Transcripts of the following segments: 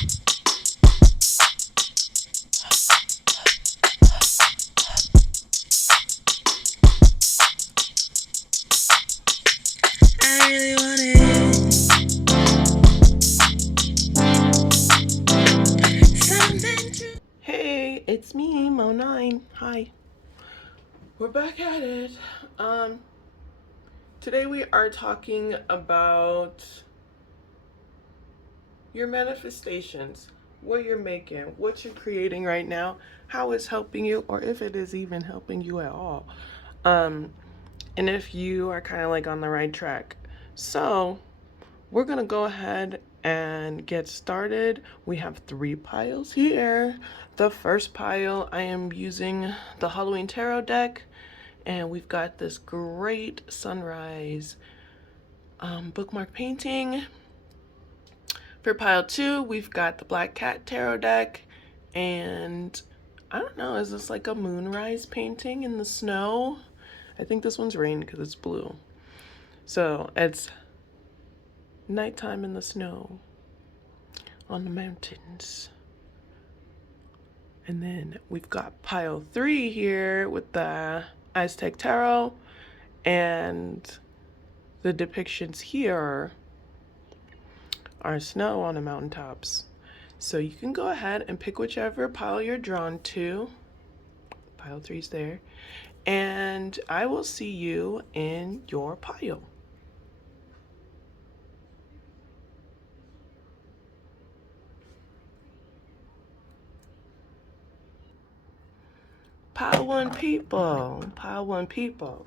I really want it. Something true. Hey, it's me, Mo9. Hi. We're back at it. Um, Today we are talking about your manifestations, what you're making, what you're creating right now, how it's helping you, or if it is even helping you at all. Um, and if you are kind of like on the right track. So, we're gonna go ahead and get started. We have 3 piles here. The first pile, I am using the Halloween Tarot deck, and we've got this great sunrise bookmark painting. For pile 2, we've got the Black Cat Tarot deck, and I don't know, is this like a moonrise painting in the snow? I think this one's rain because it's blue. So it's nighttime in the snow on the mountains. And then we've got pile 3 here with the Aztec Tarot, and the depictions here are snow on the mountaintops. So you can go ahead and pick whichever pile you're drawn to. Pile 3's there. And I will see you in your pile. Pile 1 people. Pile 1 people.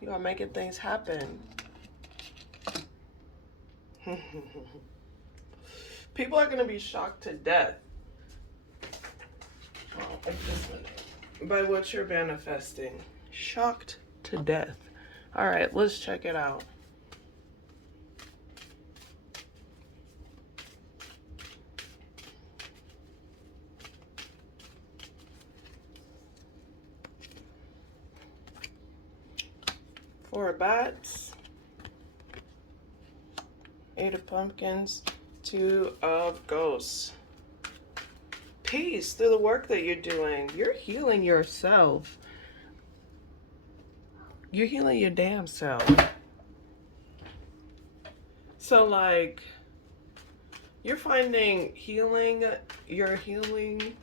You are making things happen. People are going to be shocked to death by what you're manifesting. Shocked to death. All right, let's check it out. Four bats, 8 of pumpkins, 2 of ghosts. Peace through the work that you're doing. You're healing yourself. You're healing your damn self. So, like, you're finding healing, you're healing,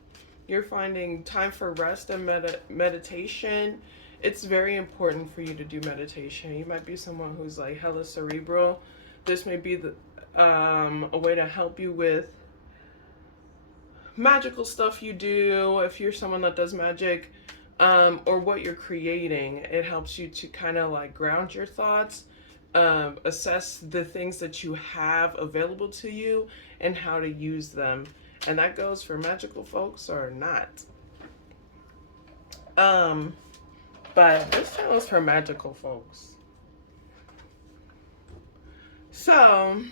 you're finding time for rest and meditation. It's very important for you to do meditation. You might be someone who's like hella cerebral. This may be a way to help you with magical stuff you do. If you're someone that does magic, or what you're creating, it helps you to kind of like ground your thoughts, assess the things that you have available to you and how to use them. And that goes for magical folks or not. But this channel is for magical folks. So,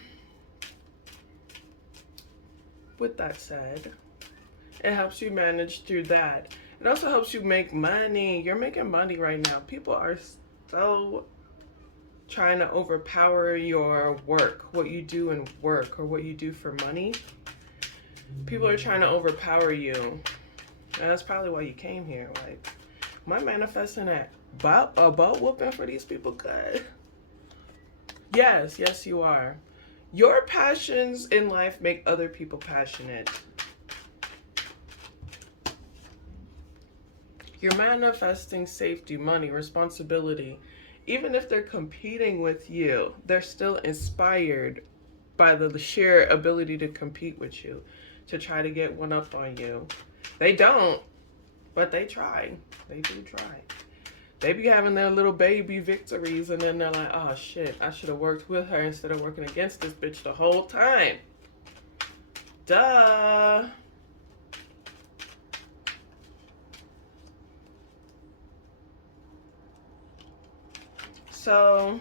with that said, it helps you manage through that. It also helps you make money. You're making money right now. People are so trying to overpower your work, what you do in work or what you do for money. People are trying to overpower you. And that's probably why you came here. Like, am I manifesting a butt whooping for these people? Good. Yes, yes, you are. Your passions in life make other people passionate. You're manifesting safety, money, responsibility. Even if they're competing with you, they're still inspired by the sheer ability to compete with you, to try to get one up on you. They don't, but they try. They do try. They be having their little baby victories, and then they're like, oh shit, I should have worked with her instead of working against this bitch the whole time. Duh. So,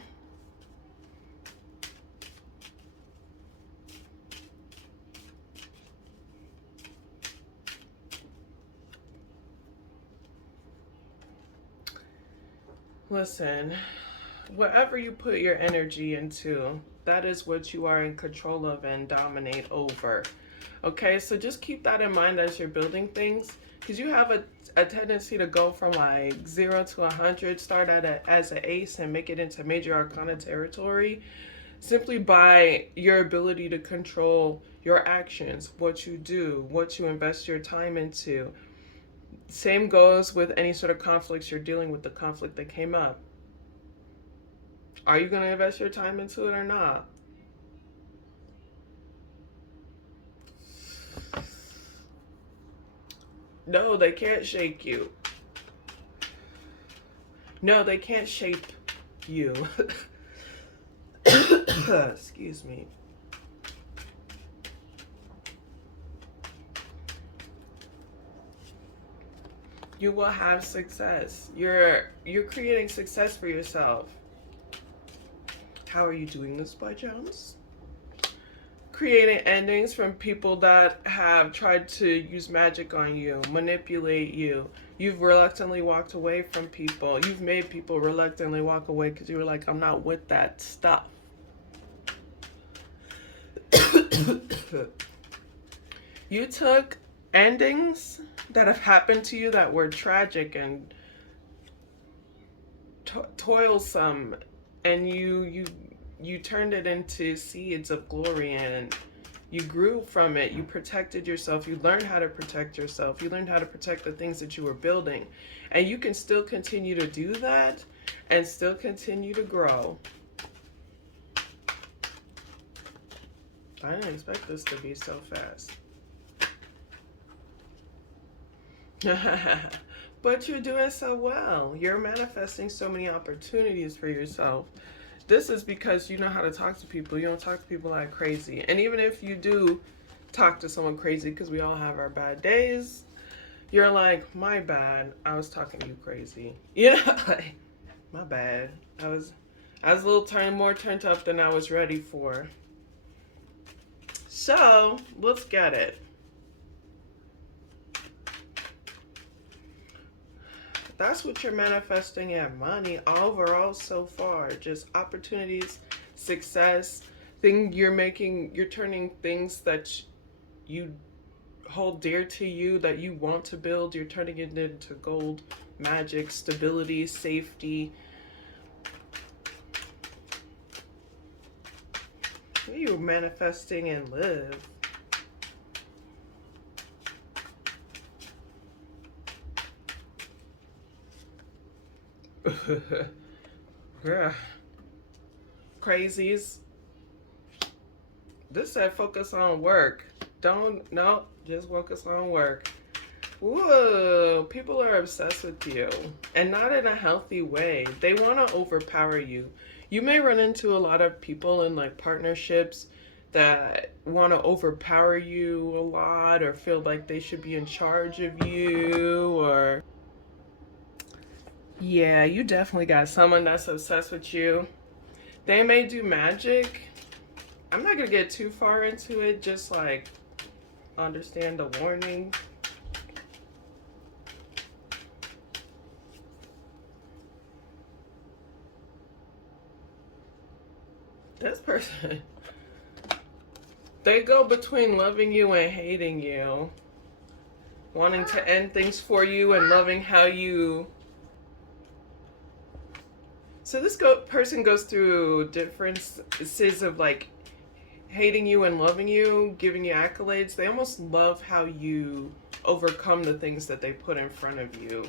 listen, whatever you put your energy into, That is what you are in control of and dominate over. Okay, so just keep that in mind as you're building things, because you have a tendency to go from like 0 to 100, start as an ace and make it into major arcana territory simply by your ability to control your actions, what you do, what you invest your time into. Same goes with any sort of conflicts you're dealing with, the conflict that came up. Are you going to invest your time into it or not? No, they can't shake you. No, they can't shape you. Excuse me. You will have success. You're creating success for yourself. How are you doing this by chance? Creating endings from people that have tried to use magic on you, manipulate you. You've reluctantly walked away from people. You've made people reluctantly walk away because you were like, I'm not with that stuff. You took endings that have happened to you that were tragic and toilsome, and you turned it into seeds of glory, and you grew from it. You protected yourself. You learned how to protect yourself. You learned how to protect the things that you were building, and you can still continue to do that and still continue to grow. I didn't expect this to be so fast. But you're doing so well. You're manifesting so many opportunities for yourself. This is because you know how to talk to people. You don't talk to people like crazy. And even if you do talk to someone crazy, because we all have our bad days, you're like, my bad, I was talking to you crazy. You know, like, my bad. I was a little more turned up than I was ready for. So let's get it. That's what you're manifesting in money overall so far. Just opportunities, success, you're turning things that you hold dear to you, that you want to build, you're turning it into gold, magic, stability, safety. You're manifesting and live. Yeah. Crazies. This said focus on work. Just focus on work. Whoa, people are obsessed with you, and not in a healthy way. They want to overpower you. You may run into a lot of people in like partnerships that want to overpower you a lot, or feel like they should be in charge of you, or yeah, you definitely got someone that's obsessed with you. They may do magic. I'm not gonna get too far into it, just like understand the warning. This person, they go between loving you and hating you, wanting to end things for you and loving how you. So this person goes through differences of like hating you and loving you, giving you accolades. They almost love how you overcome the things that they put in front of you.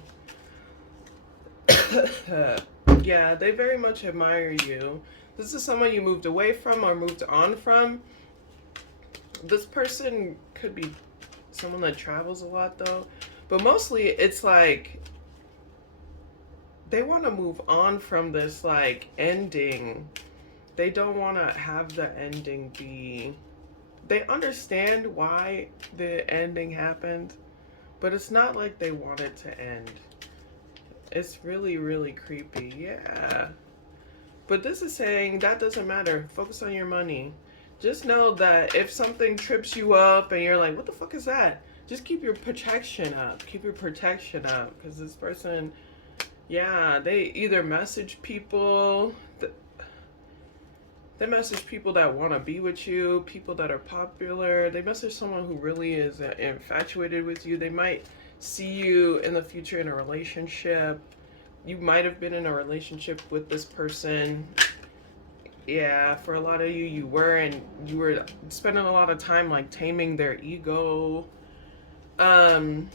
Yeah, they very much admire you. This is someone you moved away from or moved on from. This person could be someone that travels a lot though. But mostly it's like they want to move on from this like ending. They don't want to have the ending be. They understand why the ending happened, but it's not like they want it to end. It's really, really creepy. Yeah. But this is saying that doesn't matter. Focus on your money. Just know that if something trips you up and you're like, what the fuck is that? Just keep your protection up. Keep your protection up. Because this person, yeah, they either message people. They message people that want to be with you, people that are popular. They message someone who really is infatuated with you. They might see you in the future in a relationship. You might have been in a relationship with this person. Yeah, for a lot of you, you were, and you were spending a lot of time like taming their ego. Um,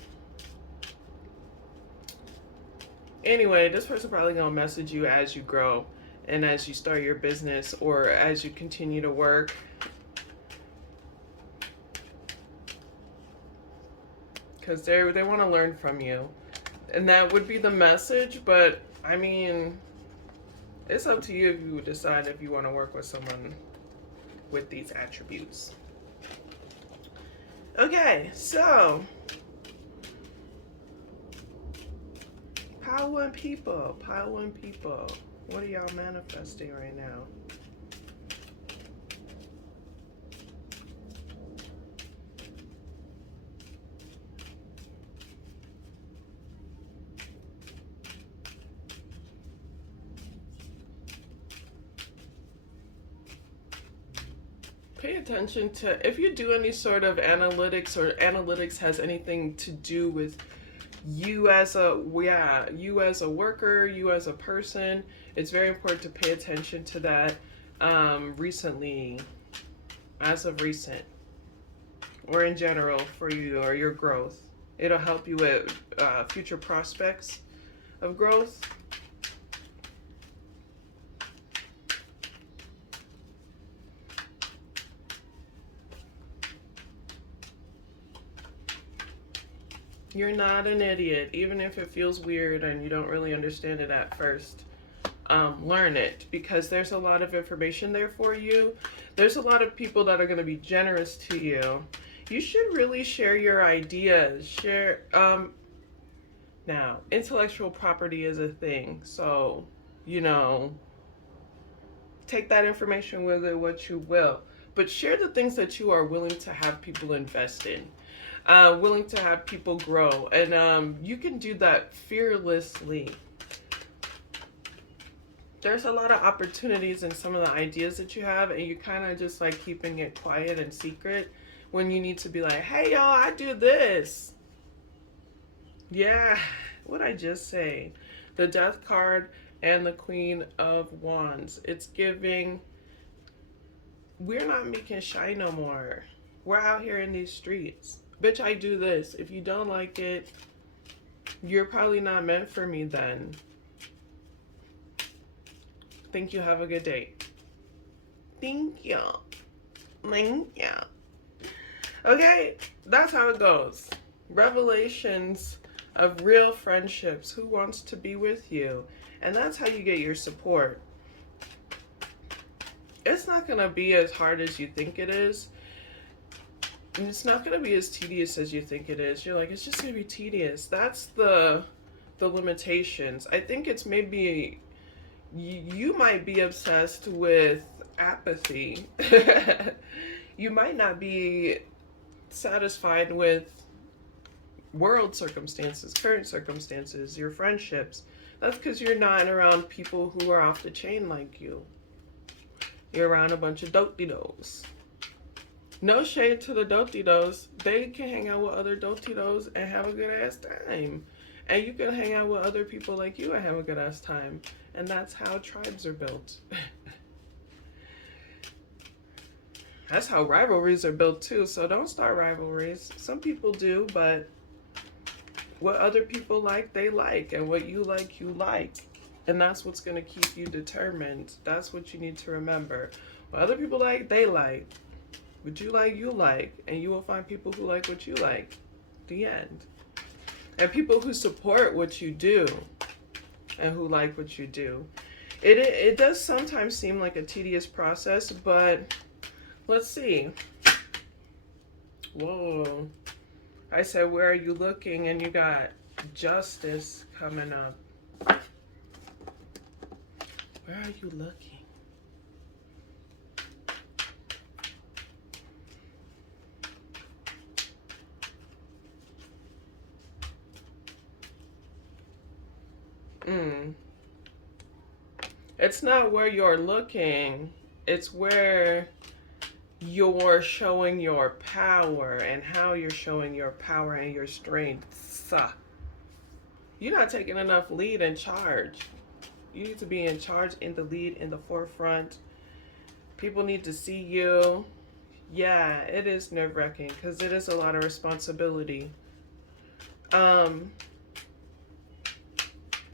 anyway, this person probably gonna message you as you grow and as you start your business or as you continue to work. Because they want to learn from you. And that would be the message, but I mean, it's up to you if you decide if you want to work with someone with these attributes. Okay, so pile one people, pile one people. What are y'all manifesting right now? Pay attention to if you do any sort of analytics or analytics has anything to do with you as a you as a worker, you as a person. It's very important to pay attention to that recently, as of recent, or in general for you or your growth. It'll help you with future prospects of growth. You're not an idiot, even if it feels weird and you don't really understand it at first. Learn it, because there's a lot of information there for you. There's a lot of people that are going to be generous to you. You should really share your ideas. Now, intellectual property is a thing, so, take that information with it what you will. But share the things that you are willing to have people invest in. Willing to have people grow. And you can do that fearlessly. There's a lot of opportunities in some of the ideas that you have, and you kind of just like keeping it quiet and secret when you need to be like, hey, y'all, I do this. Yeah, what'd I just say? The Death card and the Queen of Wands. It's giving, we're not making shy no more. We're out here in these streets. Bitch, I do this. If you don't like it, you're probably not meant for me then. Thank you. Have a good day. Thank you. Thank you. Okay, that's how it goes. Revelations of real friendships. Who wants to be with you? And that's how you get your support. It's not going to be as hard as you think it is. And it's not going to be as tedious as you think it is. You're like, it's just going to be tedious. That's the limitations. I think it's maybe you might be obsessed with apathy. You might not be satisfied with world circumstances, current circumstances, your friendships. That's because you're not around people who are off the chain like you. You're around a bunch of doty-dos. No shade to the doty-dos. They can hang out with other doty-dos and have a good ass time. And you can hang out with other people like you and have a good ass time. And that's how tribes are built. That's how rivalries are built too. So don't start rivalries. Some people do, but what other people like, they like. And what you like. And that's what's going to keep you determined. That's what you need to remember. What other people like, they like. What you like. And you will find people who like what you like. The end. And people who support what you do. And who like what you do. It does sometimes seem like a tedious process, but let's see. Whoa. I said, where are you looking? And you got justice coming up. Where are you looking? It's not where you're looking. It's where you're showing your power and how you're showing your power and your strengths. You're not taking enough lead and charge. You need to be in charge, in the lead, in the forefront. People need to see you. Yeah, it is nerve-wracking because it is a lot of responsibility. Um,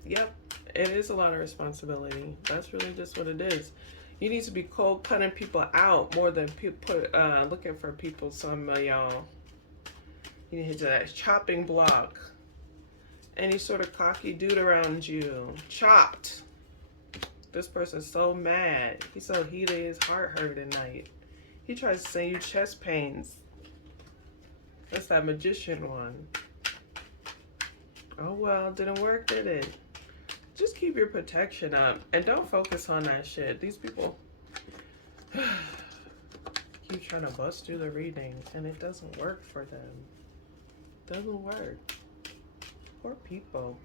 yep, it is a lot of responsibility. That's really just what it is. You need to be cold cutting people out more than looking for people. Some of y'all, you need to hit that chopping block. Any sort of cocky dude around you, chopped. This person's so mad. He's so heated, his heart hurt at night. He tries to send you chest pains. That's that magician one. Oh well, didn't work, did it? Just keep your protection up and don't focus on that shit. These people keep trying to bust through the reading and it doesn't work for them. Doesn't work. Poor people.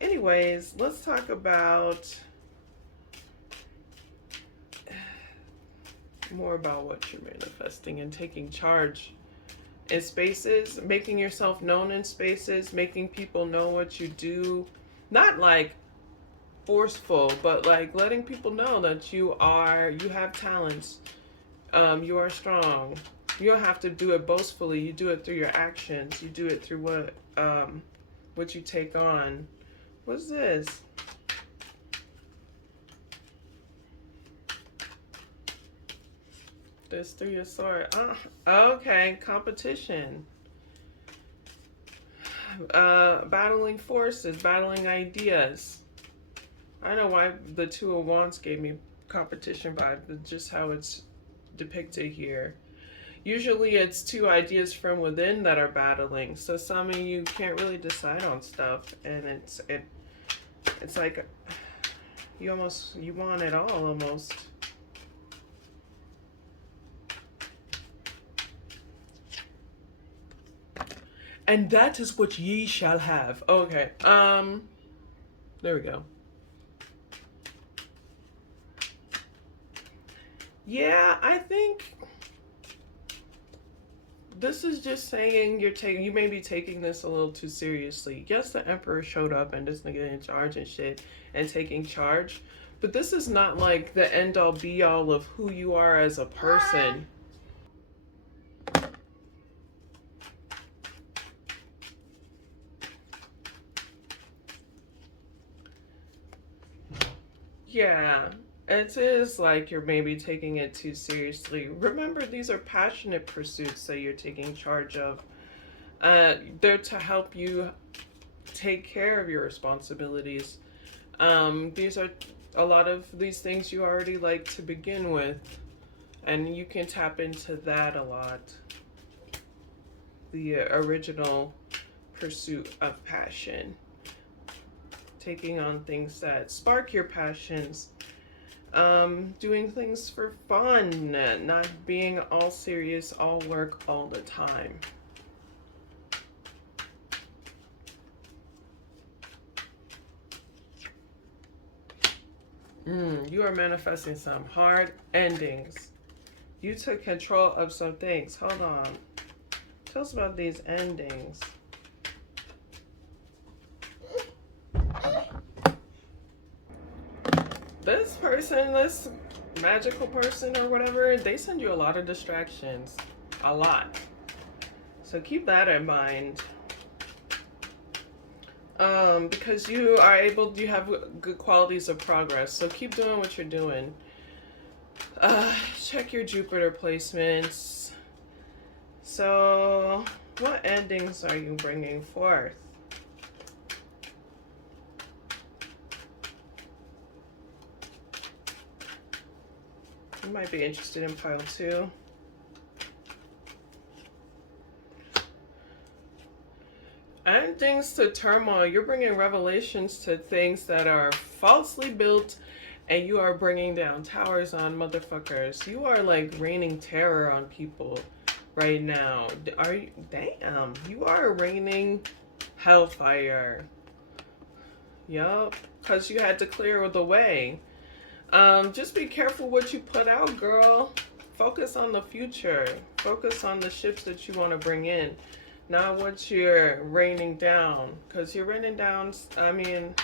Anyways, let's talk about more about what you're manifesting and taking charge in spaces, making yourself known in spaces, making people know what you do. Not like forceful, but like letting people know that you have talents. You are strong. You don't have to do it boastfully. You do it through your actions. You do it through what you take on. What's this? This through your sword. Okay, competition. Battling forces, battling ideas. I don't know why the Two of Wands gave me competition vibe, just how it's depicted here. Usually it's two ideas from within that are battling. So some of you can't really decide on stuff, and it's like you want it all almost. And that is what ye shall have. Okay. There we go. Yeah, I think this is just saying you may be taking this a little too seriously. Yes, the Emperor showed up and this nigga in charge and shit and taking charge, but this is not like the end all be all of who you are as a person. Yeah, it is like you're maybe taking it too seriously. Remember, these are passionate pursuits that you're taking charge of. They're to help you take care of your responsibilities. These are a lot of these things you already like to begin with, and you can tap into that a lot. The original pursuit of passion. Taking on things that spark your passions, doing things for fun, not being all serious, all work all the time. You are manifesting some hard endings. You took control of some things. Hold on. Tell us about these endings. This person, this magical person or whatever, they send you a lot of distractions. A lot. So keep that in mind. Because you have good qualities of progress. So keep doing what you're doing. Check your Jupiter placements. So, what endings are you bringing forth? You might be interested in pile 2. Endings to turmoil. You're bringing revelations to things that are falsely built, and you are bringing down towers on motherfuckers. You are like raining terror on people right now. Are you? Damn, you are raining hellfire. Yup, because you had to clear the way. Just be careful what you put out, girl. Focus on the future. Focus on the shifts that you want to bring in, not what you're raining down. Because you're raining down, I mean,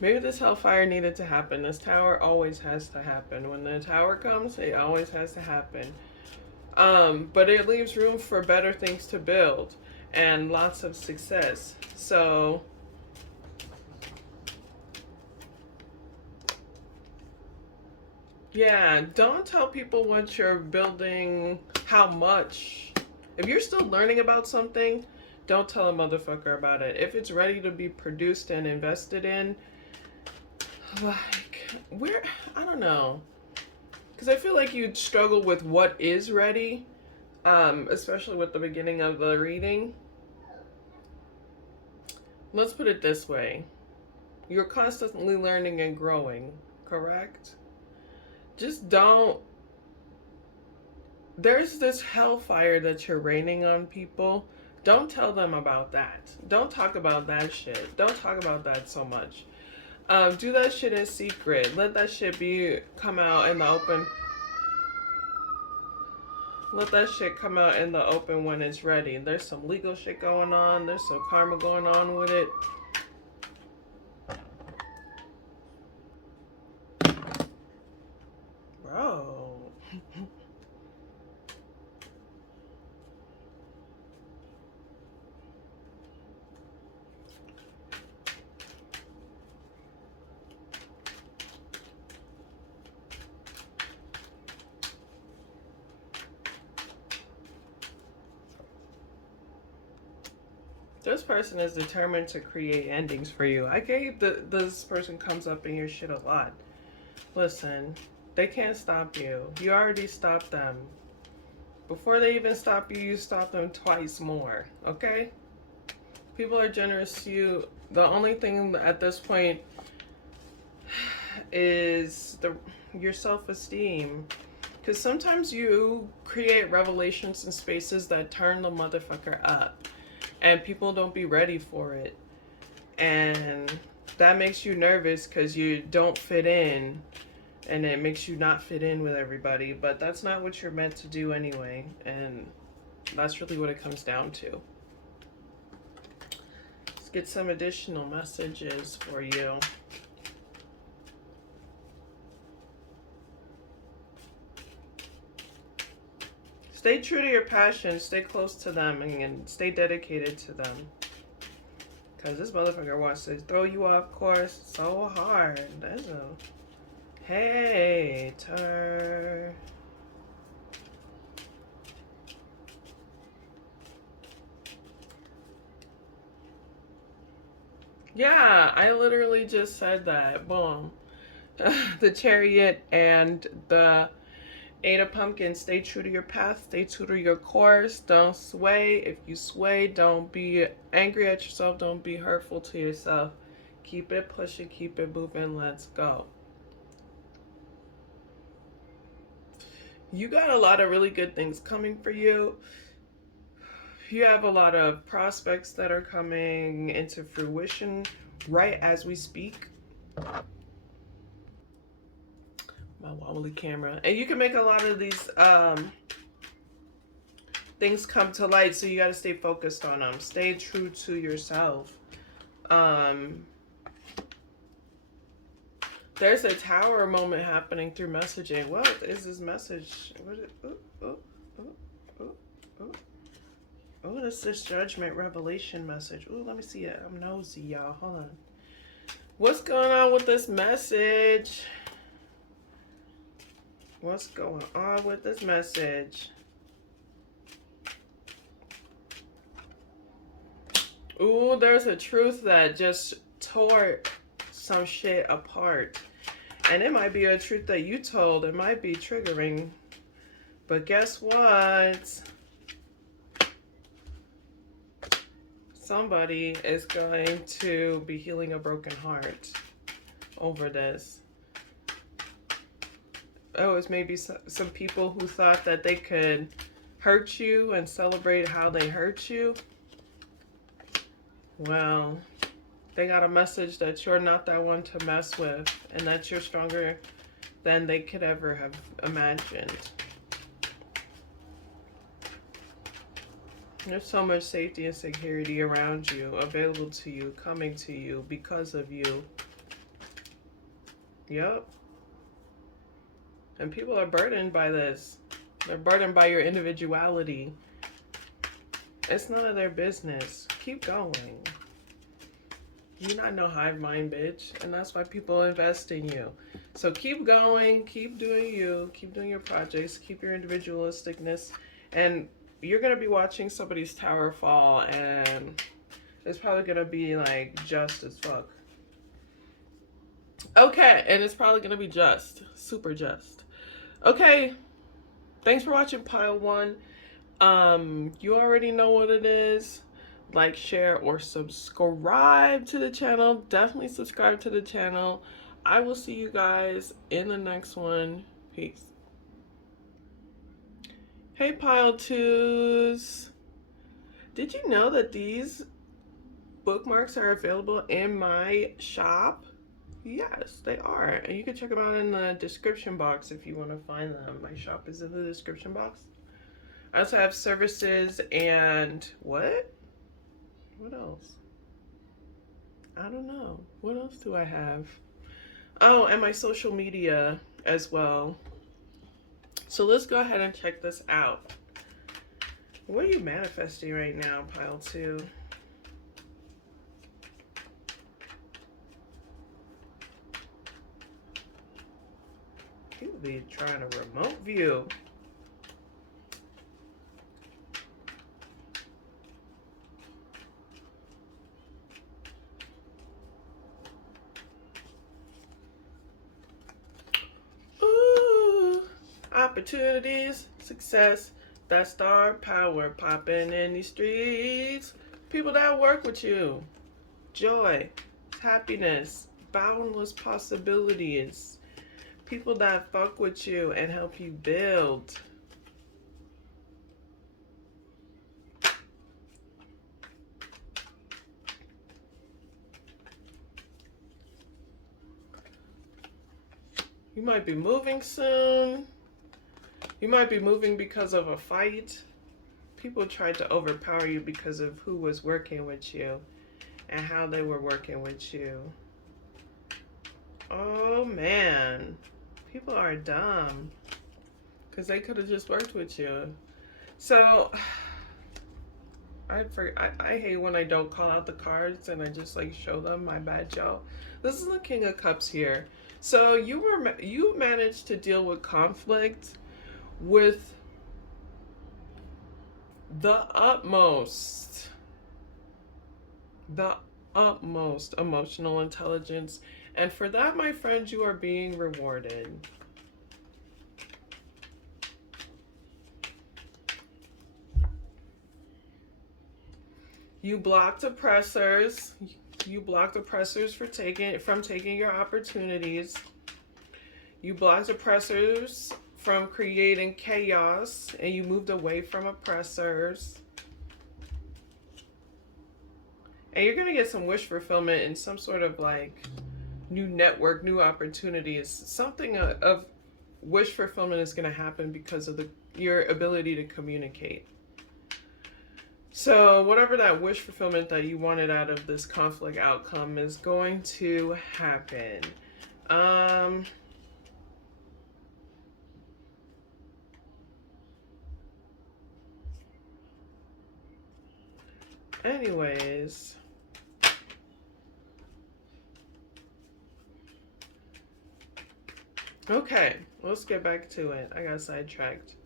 maybe this hellfire needed to happen. This tower always has to happen. When the tower comes, it always has to happen. But it leaves room for better things to build and lots of success. So, yeah, don't tell people what you're building, how much. If you're still learning about something, don't tell a motherfucker about it. If it's ready to be produced and invested in, like, I don't know. Because I feel like you'd struggle with what is ready, especially with the beginning of the reading. Let's put it this way. You're constantly learning and growing, correct? Just don't. There's this hellfire that you're raining on people. Don't tell them about that. Don't talk about that shit. Don't talk about that so much. Do that shit in secret. Let that shit come out in the open. Let that shit come out in the open when it's ready. There's some legal shit going on. There's some karma going on with it. Bro. This person is determined to create endings for you. I gave this person comes up in your shit a lot. Listen, they can't stop you. You already stopped them. Before they even stop you, you stop them twice more. Okay? People are generous to you. The only thing at this point is your self-esteem. Because sometimes you create revelations in spaces that turn the motherfucker up. And people don't be ready for it. And that makes you nervous because you don't fit in. And it makes you not fit in with everybody. But that's not what you're meant to do anyway. And that's really what it comes down to. Let's get some additional messages for you. Stay true to your passion. Stay close to them and stay dedicated to them. Because this motherfucker wants to throw you off course so hard. That's a hater. Yeah, I literally just said that. Boom. The Chariot and the Eight of Pumpkins. Stay true to your path. Stay true to your course. Don't sway. If you sway, don't be angry at yourself. Don't be hurtful to yourself. Keep it pushing. Keep it moving. Let's go. You got a lot of really good things coming for you. You have a lot of prospects that are coming into fruition right as we speak. My wobbly camera. And you can make a lot of these things come to light, so you got to stay focused on them. Stay true to yourself. There's a tower moment happening through messaging. What is this message? What is it? Oh, this is judgment revelation message. Oh, let me see it. I'm nosy, y'all. Hold on. What's going on with this message? What's going on with this message? Ooh, there's a truth that just tore some shit apart. And it might be a truth that you told. It might be triggering. But guess what? Somebody is going to be healing a broken heart over this. Oh, it's maybe some people who thought that they could hurt you and celebrate how they hurt you. Well, they got a message that you're not that one to mess with and that you're stronger than they could ever have imagined. There's so much safety and security around you, available to you, coming to you because of you. Yep. And people are burdened by this. They're burdened by your individuality. It's none of their business. Keep going. You're not no hive mind, bitch. And that's why people invest in you. So keep going. Keep doing you. Keep doing your projects. Keep your individualisticness. And you're going to be watching somebody's tower fall. And it's probably going to be like just as fuck. Okay. And it's probably going to be just. Super just. Okay. Thanks for watching Pile 1. You already know what it is. Like, share, or subscribe to the channel. Definitely subscribe to the channel. I will see you guys in the next one. Peace. Hey, Pile 2s. Did you know that these bookmarks are available in my shop? Yes, they are. And you can check them out in the description box if you want to find them. My shop is in the description box. I also have services and what? What else? I don't know. What else do I have? Oh, and my social media as well. So let's go ahead and check this out. What are you manifesting right now, Pile 2? People be trying to remote view. Opportunities, success, that star power popping in these streets. People that work with you. Joy, happiness, boundless possibilities. People that fuck with you and help you build. You might be moving soon. You might be moving because of a fight. People tried to overpower you because of who was working with you and how they were working with you. Oh man, people are dumb because they could have just worked with you. So I hate when I don't call out the cards and I just like show them. My bad, y'all. This is the King of Cups here. So you managed to deal with conflict with the utmost emotional intelligence, and for that, my friend, you are being rewarded. You blocked oppressors. You blocked oppressors from taking your opportunities. You blocked oppressors from creating chaos, and you moved away from oppressors. And you're going to get some wish fulfillment in some sort of like new network, new opportunities. Something of wish fulfillment is going to happen because of your ability to communicate. So whatever that wish fulfillment that you wanted out of this conflict outcome is going to happen. Anyways, okay, let's get back to it. I got sidetracked.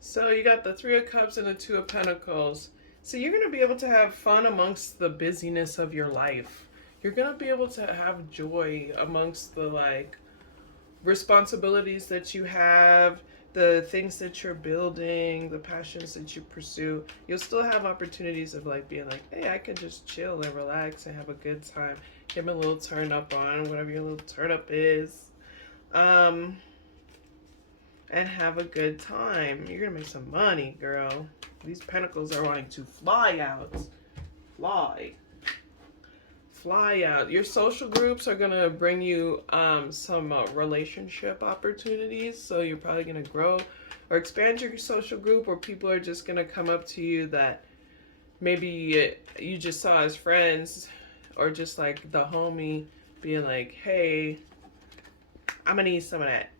So you got the Three of Cups and the Two of Pentacles. So you're going to be able to have fun amongst the busyness of your life. You're going to be able to have joy amongst the like responsibilities that you have, the things that you're building, the passions that you pursue. You'll still have opportunities of like being like, hey, I could just chill and relax and have a good time. Give me a little turn up on whatever your little turn up is. and have a good time. You're gonna make some money, girl. These pentacles are wanting to fly out. Fly. Fly out. Your social groups are gonna bring you some relationship opportunities. So you're probably gonna grow or expand your social group, or people are just gonna come up to you that maybe you just saw as friends, or just like the homie being like, hey, I'm gonna need some of that.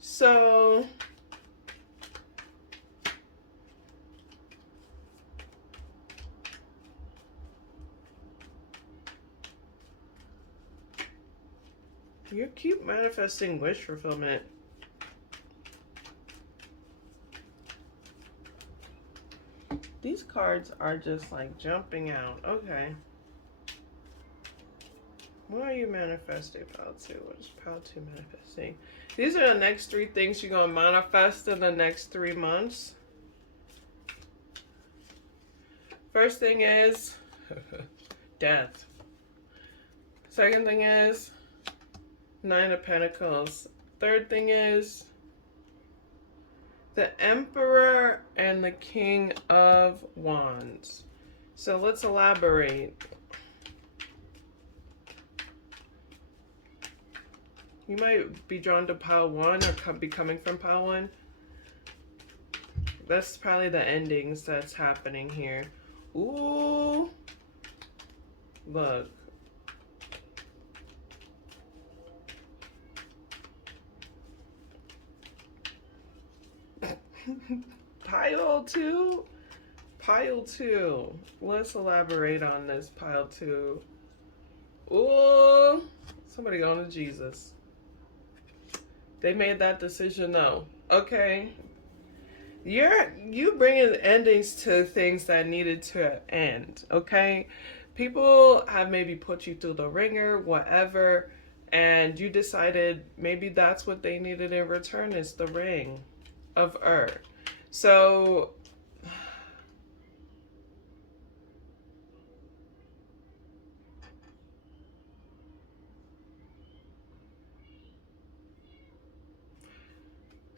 So you keep manifesting wish fulfillment. These cards are just like jumping out. Okay. What are you manifesting, Pile 2? What is Pile 2 manifesting? These are the next 3 things you're going to manifest in the next 3 months. First thing is death. Second thing is 9 of Pentacles. Third thing is the Emperor and the King of Wands. So let's elaborate. You might be drawn to pile 1 or be coming from pile 1. That's probably the endings that's happening here. Ooh. Look. Pile 2? Pile 2. Let's elaborate on this pile 2. Ooh. Somebody going to Jesus. They made that decision though. Okay. You bringing endings to things that needed to end, okay? People have maybe put you through the ringer, whatever, and you decided maybe that's what they needed in return is the ring of Earth. So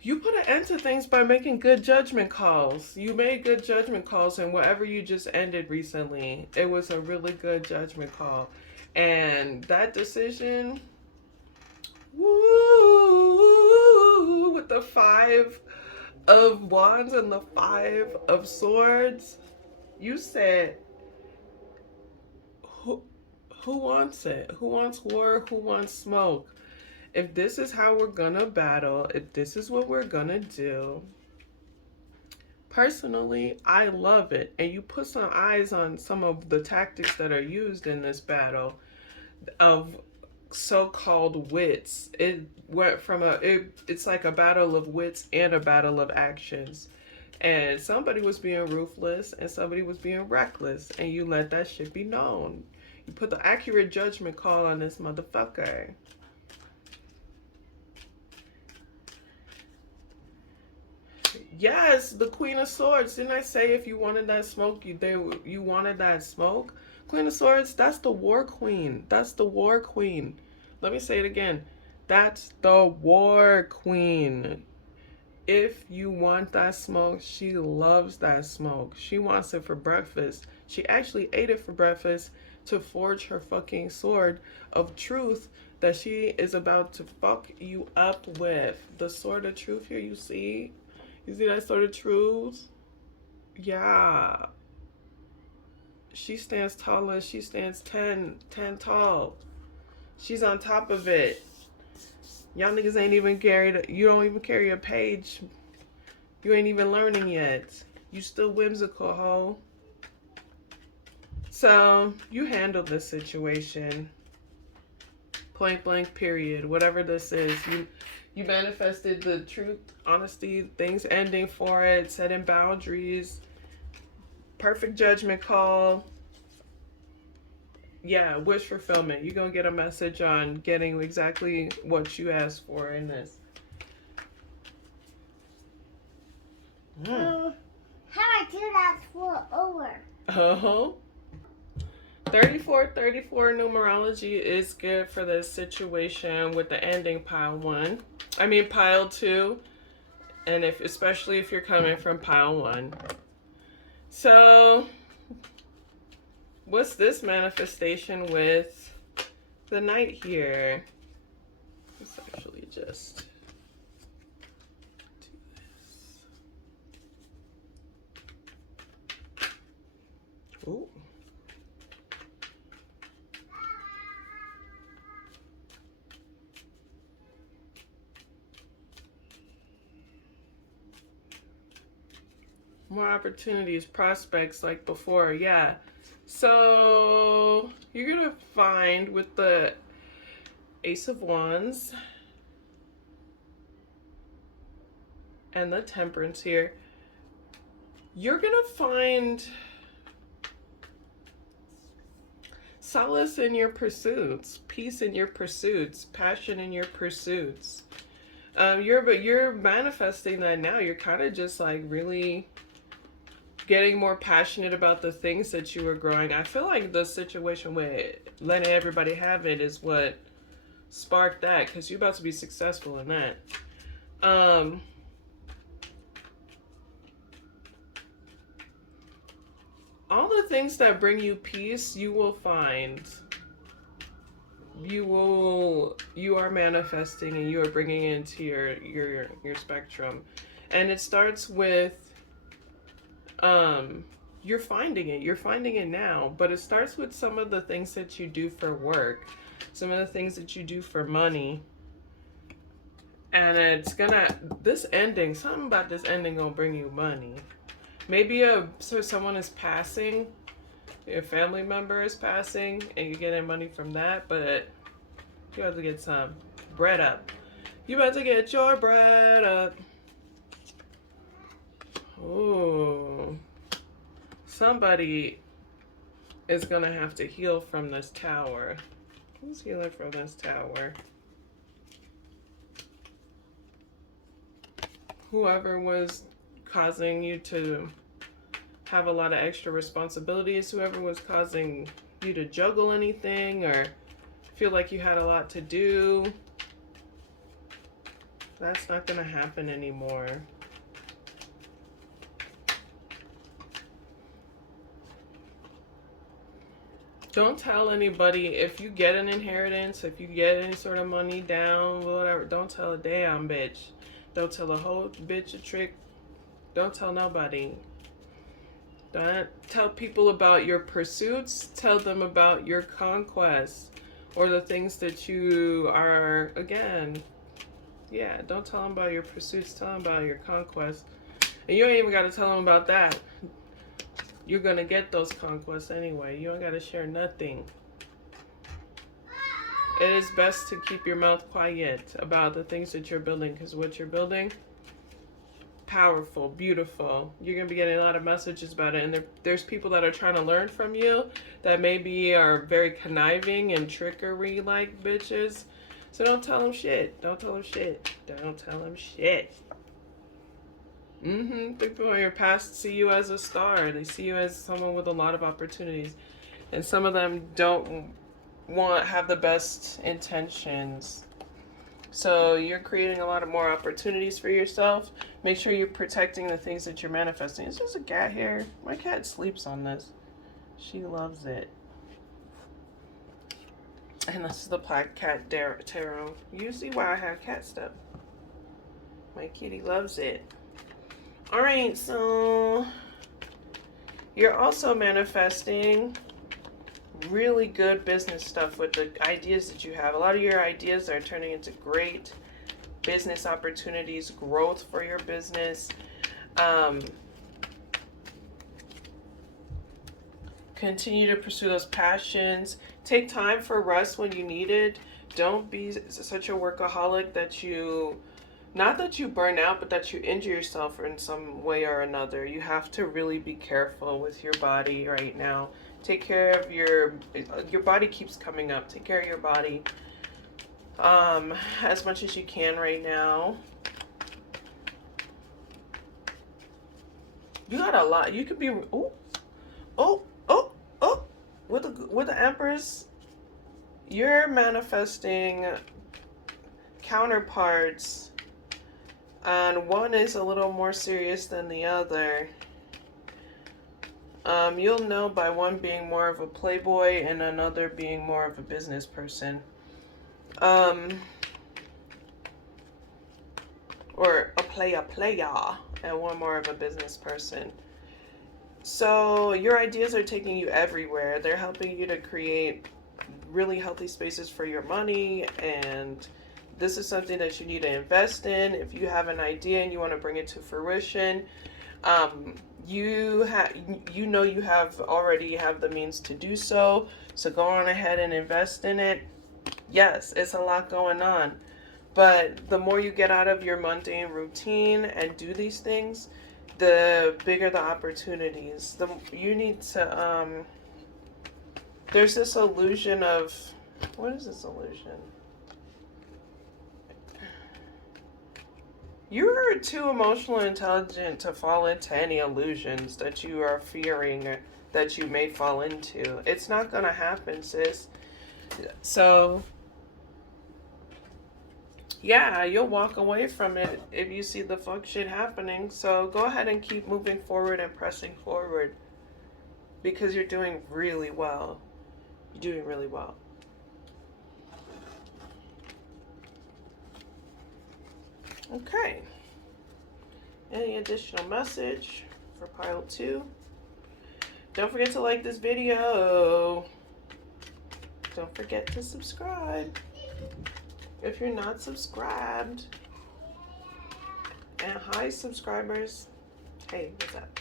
you put an end to things by making good judgment calls. You made good judgment calls, and whatever you just ended recently, it was a really good judgment call. And that decision, woo, with the 5 of Wands and the 5 of Swords, you said, who wants it? Who wants war? Who wants smoke? If this is how we're gonna battle, if this is what we're gonna do, personally, I love it. And you put some eyes on some of the tactics that are used in this battle of so-called wits. It went from it's like a battle of wits and a battle of actions. And somebody was being ruthless and somebody was being reckless, and you let that shit be known. You put the accurate judgment call on this motherfucker. Yes, the Queen of Swords. Didn't I say if you wanted that smoke, you wanted that smoke? Queen of Swords, that's the War Queen. That's the War Queen. Let me say it again. That's the War Queen. If you want that smoke, she loves that smoke. She wants it for breakfast. She actually ate it for breakfast to forge her fucking sword of truth that she is about to fuck you up with. The sword of truth here, you see? You see that sword of truth? Yeah. She stands taller. She stands 10 tall. She's on top of it. Y'all niggas ain't even carried, you don't even carry a page. You ain't even learning yet. You still whimsical, ho. So, you handled this situation. Point blank, period. Whatever this is. You manifested the truth, honesty, things ending for it, setting boundaries. Perfect judgment call. Yeah, wish fulfillment. You're going to get a message on getting exactly what you asked for in this. How I do that for over? Uh-huh. 34 numerology is good for this situation with the ending pile 1. I mean pile 2. And if especially if you're coming from pile 1. So what's this manifestation with the Knight here? Let's actually just do this. Ooh. More opportunities, prospects like before, yeah. So you're gonna find with the Ace of Wands and the Temperance here, you're gonna find solace in your pursuits, peace in your pursuits, passion in your pursuits. You're manifesting that now. You're kind of just like really getting more passionate about the things that you were growing. I feel like the situation with letting everybody have it is what sparked that, because you're about to be successful in that. All the things that bring you peace, you will find. You are manifesting and you are bringing it into your spectrum. And it starts with you're finding it now, but it starts with some of the things that you do for work, some of the things that you do for money. And it's gonna, this ending, something about this ending gonna bring you money. Maybe so someone is passing, your family member is passing, and you're getting money from that, but you have to get some bread up. You about to get your bread up. Ooh. Somebody is gonna have to heal from this tower. Who's healing from this tower? Whoever was causing you to have a lot of extra responsibilities, whoever was causing you to juggle anything or feel like you had a lot to do, that's not gonna happen anymore. Don't tell anybody if you get an inheritance, if you get any sort of money down, whatever, don't tell a damn bitch. Don't tell a whole bitch a trick. Don't tell nobody. Don't tell people about your pursuits. Tell them about your conquests or the things that you are, again, yeah, don't tell them about your pursuits. Tell them about your conquests. And you ain't even got to tell them about that. You're going to get those conquests anyway. You don't got to share nothing. It is best to keep your mouth quiet about the things that you're building, because what you're building, powerful, beautiful. You're going to be getting a lot of messages about it. And there's people that are trying to learn from you that maybe are very conniving and trickery like bitches. So don't tell them shit. Don't tell them shit. Don't tell them shit. People in your past see you as a star. They see you as someone with a lot of opportunities. And some of them don't have the best intentions. So you're creating a lot of more opportunities for yourself. Make sure you're protecting the things that you're manifesting. Is this a cat here? My cat sleeps on this. She loves it. And this is the Black Cat Tarot. You see why I have cat stuff. My kitty loves it. Alright, so you're also manifesting really good business stuff with the ideas that you have. A lot of your ideas are turning into great business opportunities, growth for your business. Continue to pursue those passions. Take time for rest when you need it. Don't be such a workaholic that you, not that you burn out, but that you injure yourself in some way or another. You have to really be careful with your body right now. Take care of your body keeps coming up. Take care of your body as much as you can right now. You got a lot. You could be, oh. with the Empress, you're manifesting counterparts, and one is a little more serious than the other. You'll know by one being more of a playboy and another being more of a business person. Or a playa, and one more of a business person. So your ideas are taking you everywhere. They're helping you to create really healthy spaces for your money, and this is something that you need to invest in. If you have an idea and you want to bring it to fruition, you already have the means to do so. So go on ahead and invest in it. Yes, it's a lot going on, but the more you get out of your mundane routine and do these things, the bigger the opportunities. You need to there's this illusion of, what is this illusion? You're too emotionally intelligent to fall into any illusions that you are fearing that you may fall into. It's not gonna happen, sis. So yeah, you'll walk away from it if you see the fuck shit happening. So go ahead and keep moving forward and pressing forward, because you're doing really well. You're doing really well. Okay. Any additional message for pile 2? Don't forget to like this video. Don't forget to subscribe if you're not subscribed. And hi, subscribers. Hey, what's up?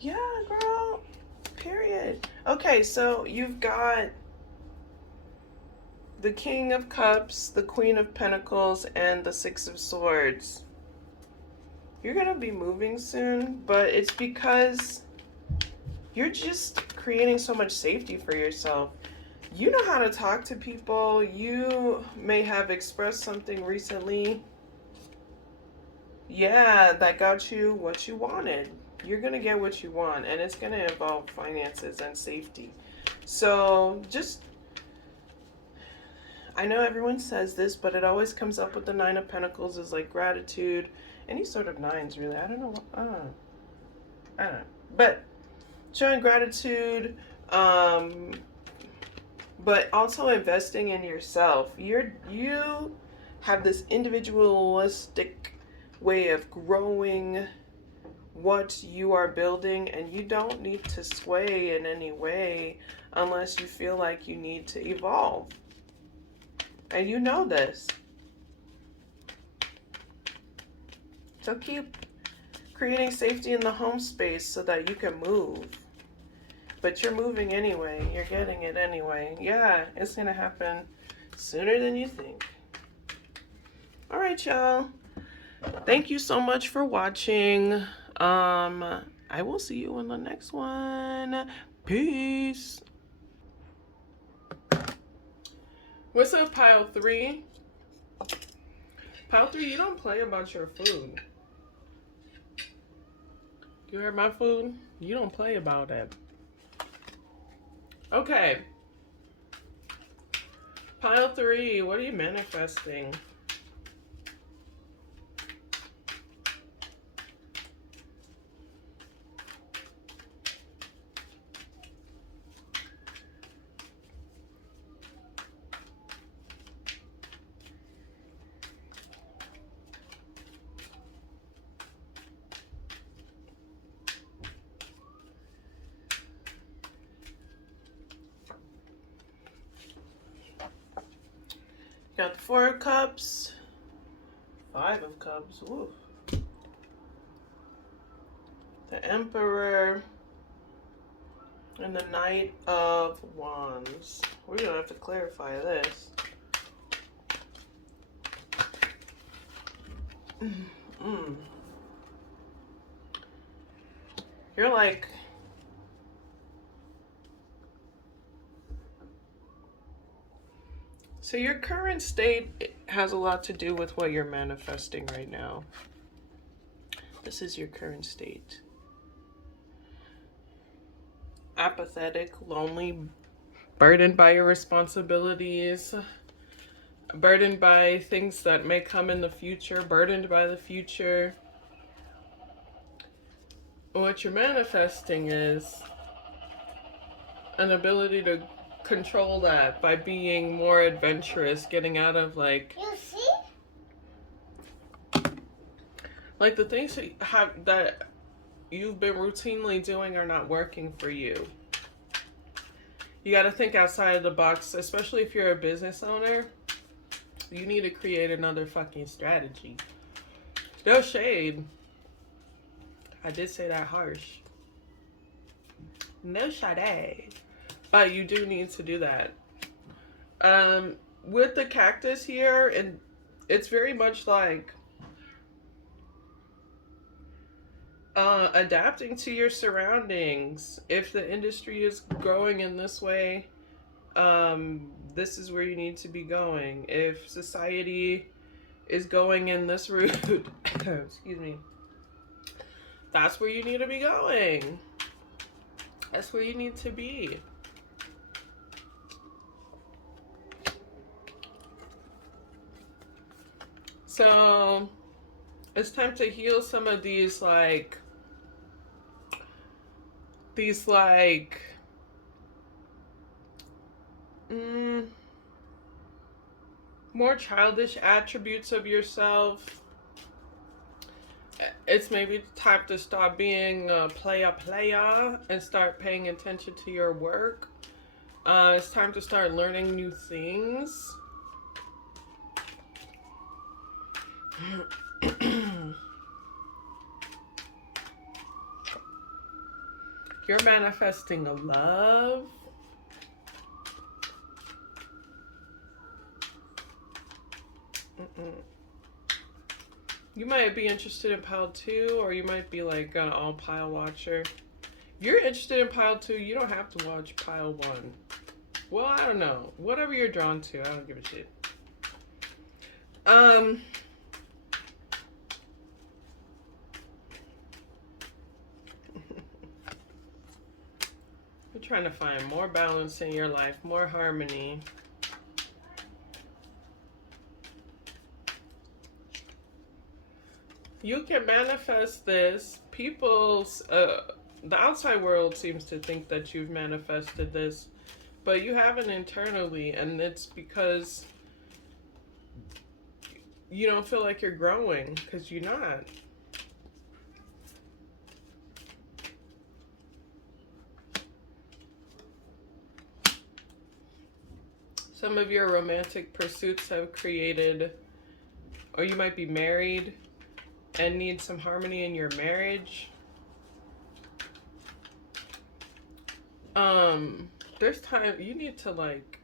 Yeah, girl. Period. Okay, so you've got the King of Cups, the Queen of Pentacles, and the Six of Swords. You're gonna be moving soon, but it's because you're just creating so much safety for yourself. You know how to talk to people. You may have expressed something recently, yeah, that got you what you wanted. You're gonna get what you want, and it's gonna involve finances and safety. So just, I know everyone says this, but it always comes up with the Nine of Pentacles is like gratitude. Any sort of nines, really. I don't know. I don't know. But showing gratitude, but also investing in yourself. You have this individualistic way of growing what you are building, and you don't need to sway in any way unless you feel like you need to evolve. And you know this. So keep creating safety in the home space so that you can move. But you're moving anyway. You're getting it anyway. Yeah, it's going to happen sooner than you think. All right, y'all. Thank you so much for watching. I will see you in the next one. Peace. What's up, pile 3? Pile 3, you don't play about your food. You heard my food? You don't play about it. Okay. Pile 3, what are you manifesting? Got the Four of Cups, Five of Cups, ooh. The Emperor, and the Knight of Wands. We're gonna have to clarify this. You're like, so your current state has a lot to do with what you're manifesting right now. This is your current state. Apathetic, lonely, burdened by your responsibilities, burdened by things that may come in the future, burdened by the future. What you're manifesting is an ability to control that by being more adventurous, getting out of like the things that you've been routinely doing are not working for you. You got to think outside of the box, especially if you're a business owner. You need to create another fucking strategy. No shade. I did say that harsh. No shade. But you do need to do that. With the cactus here, and it's very much like adapting to your surroundings. If the industry is growing in this way, this is where you need to be going. If society is going in this route, excuse me, that's where you need to be going. That's where you need to be. So it's time to heal some of these more childish attributes of yourself. It's maybe time to stop being a playa and start paying attention to your work. It's time to start learning new things. You're manifesting a love. You might be interested in pile 2, or you might be like an all pile watcher. If you're interested in pile 2, you don't have to watch pile 1. Well, I don't know. Whatever you're drawn to, I don't give a shit. You're trying to find more balance in your life, more harmony. You can manifest this. The outside world seems to think that you've manifested this, but you haven't internally, and it's because you don't feel like you're growing, because you're not. Some of your romantic pursuits have created, or you might be married and need some harmony in your marriage. There's time you need to like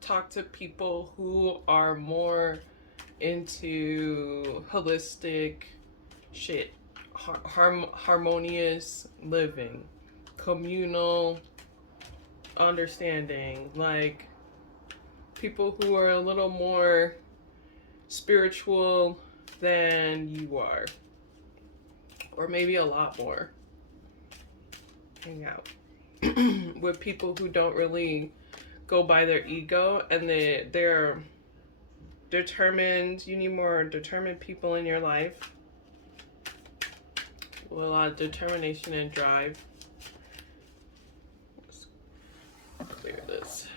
talk to people who are more into holistic shit, harmonious living, communal understanding, like people who are a little more spiritual than you are, or maybe a lot more. Hang out with people who don't really go by their ego, and they're determined. You need more determined people in your life with a lot of determination and drive. Let's clear this.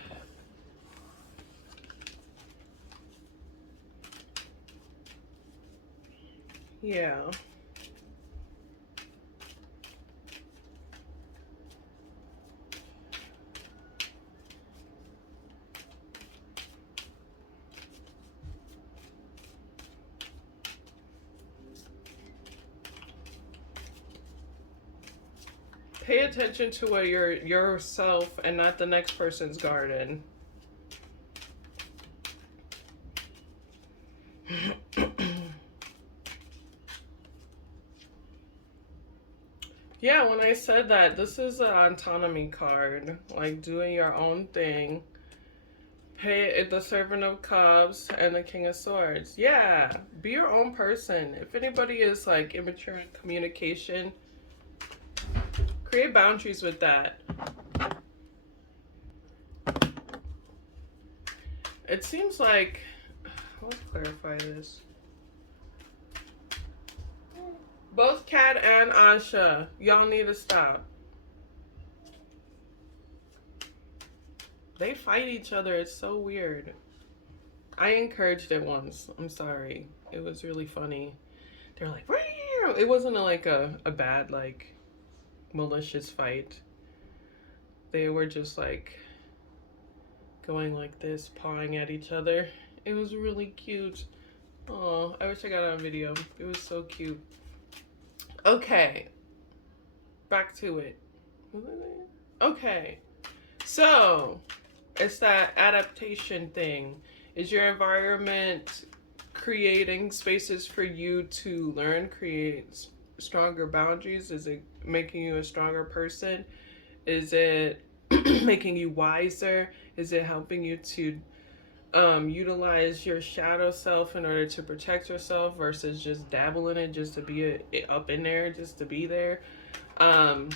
Yeah. Pay attention to what yourself and not the next person's garden. Yeah, when I said that, this is an autonomy card, like doing your own thing, Hey, the Servant of Cups and the King of Swords. Yeah, be your own person. If anybody is like immature in communication, create boundaries with that. It seems like, let's clarify this. Both Kat and Asha, y'all need to stop. They fight each other. It's so weird. I encouraged it once. I'm sorry. It was really funny. They're like, "Meow." It wasn't like a bad, like, malicious fight. They were just like going like this, pawing at each other. It was really cute. Oh, I wish I got it on video. It was so cute. Okay, back to it. Okay, so it's that adaptation thing. Is your environment creating spaces for you to learn, create stronger boundaries? Is it making you a stronger person? Is it making you wiser? Is it helping you to utilize your shadow self in order to protect yourself versus just dabble in it just to be up in there, just to be there? Um,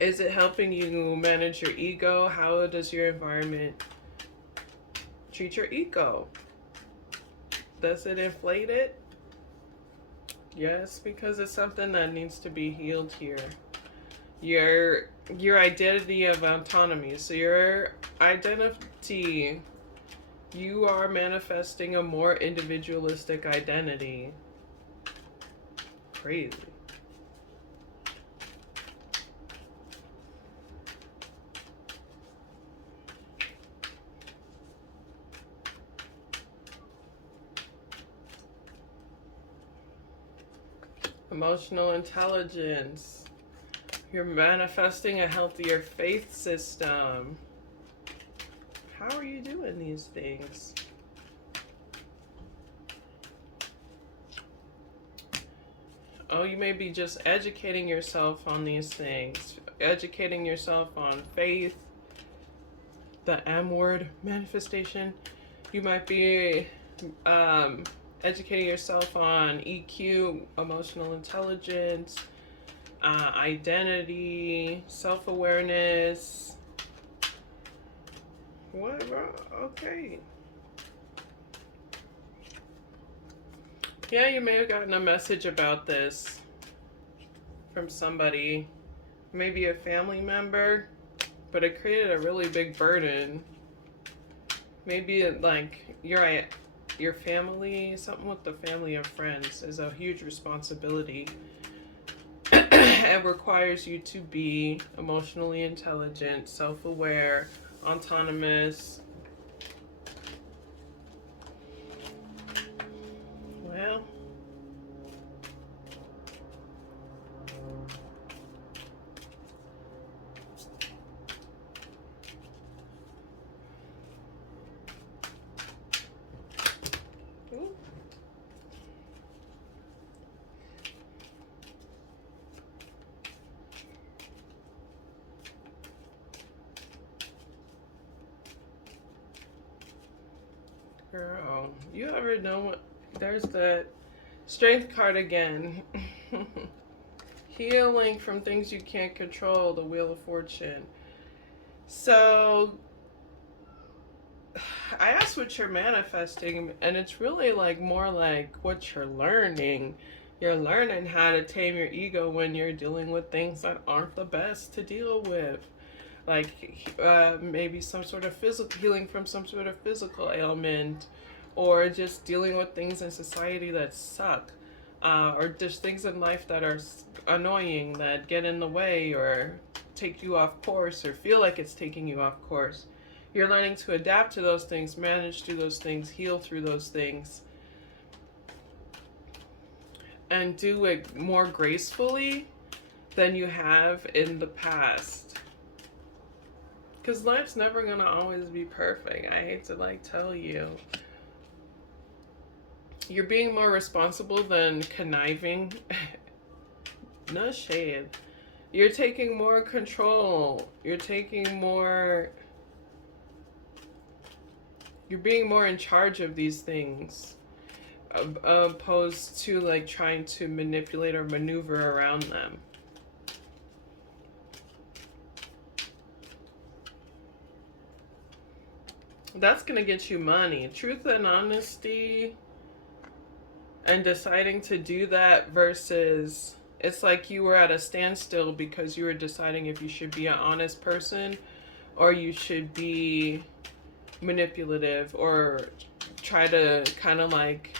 is it helping you manage your ego? How does your environment treat your ego? Does it inflate it? Yes, because it's something that needs to be healed here. Your identity of autonomy. So your identity, you are manifesting a more individualistic identity. Crazy. Emotional intelligence. You're manifesting a healthier faith system. How are you doing these things? Oh, you may be just educating yourself on these things. Educating yourself on faith, the M word, manifestation. You might be educating yourself on EQ, emotional intelligence, identity, self-awareness. What? Okay. Yeah, you may have gotten a message about this from somebody, maybe a family member, but it created a really big burden. Maybe like your family, something with the family of friends is a huge responsibility. It requires you to be emotionally intelligent, self-aware, autonomous. Well, ooh. Girl, you ever know what? There's that strength card again. Healing from things you can't control, the Wheel of Fortune. So, I asked what you're manifesting, and it's really like more like what you're learning. You're learning how to tame your ego when you're dealing with things that aren't the best to deal with. Like maybe some sort of physical healing from some sort of physical ailment, or just dealing with things in society that suck, or just things in life that are annoying, that get in the way or take you off course or feel like it's taking you off course. You're learning to adapt to those things, manage through those things, heal through those things, and do it more gracefully than you have in the past. Because life's never going to always be perfect. I hate to like tell you. You're being more responsible than conniving. No shade. You're taking more control. You're taking more You're being more in charge of these things, opposed to like trying to manipulate or maneuver around them. That's gonna get you money. Truth and honesty, and deciding to do that versus it's like you were at a standstill because you were deciding if you should be an honest person or you should be manipulative or try to kind of like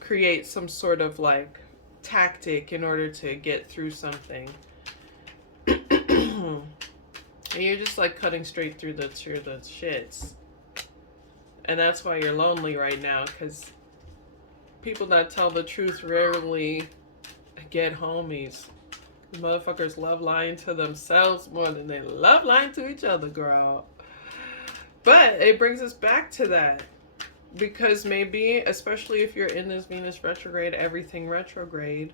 create some sort of like tactic in order to get through something. And you're just like cutting straight through the shits. And that's why you're lonely right now, because people that tell the truth rarely get homies. The motherfuckers love lying to themselves more than they love lying to each other, girl. But it brings us back to that. Because maybe, especially if you're in this Venus retrograde, everything retrograde,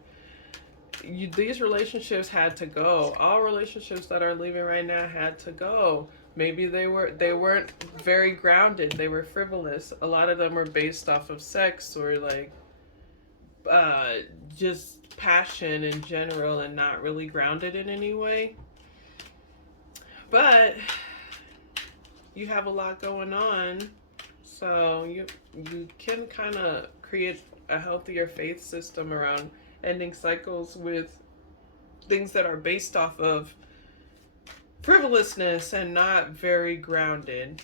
these relationships had to go. All relationships that are leaving right now had to go. Maybe they weren't very grounded. They were frivolous. A lot of them were based off of sex or like just passion in general and not really grounded in any way. But you have a lot going on, so you can kind of create a healthier faith system around ending cycles with things that are based off of frivolousness and not very grounded.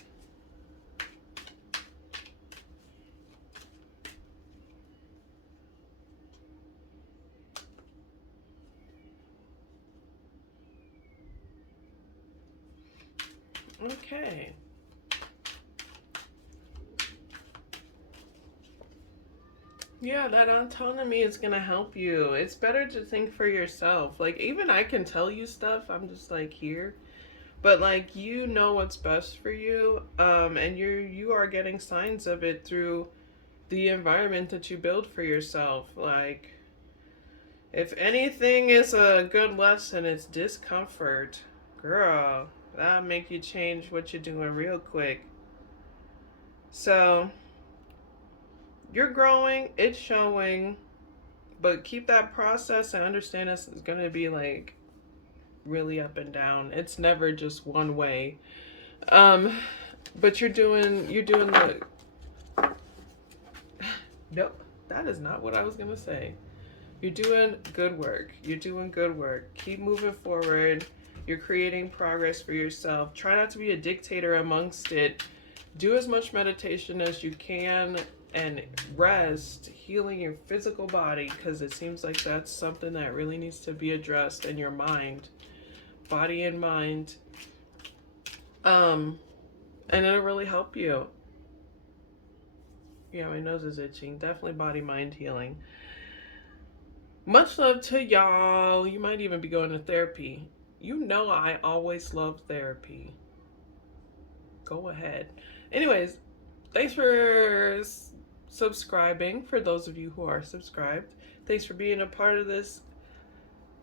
Okay. Yeah, that autonomy is going to help you. It's better to think for yourself. Like, even I can tell you stuff. I'm just like here. But like you know what's best for you, and you are getting signs of it through the environment that you build for yourself. Like, if anything is a good lesson, it's discomfort. Girl, that'll make you change what you're doing real quick. So, you're growing, it's showing, but keep that process and understand this is going to be like really up and down. It's never just one way. But you're doing the nope, that is not what I was going to say. You're doing good work. You're doing good work. Keep moving forward. You're creating progress for yourself. Try not to be a dictator amongst it. Do as much meditation as you can and rest, healing your physical body, because it seems like that's something that really needs to be addressed in your mind, body and mind. And it'll really help you. Yeah, my nose is itching. Definitely body mind healing. Much love to y'all. You might even be going to therapy. You know I always love therapy. Go ahead. Anyways, thanks for subscribing, for those of you who are subscribed. Thanks for being a part of this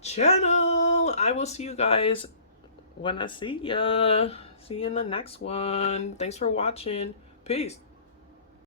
channel. I will see you guys when I see ya. See you in the next one. Thanks for watching. Peace.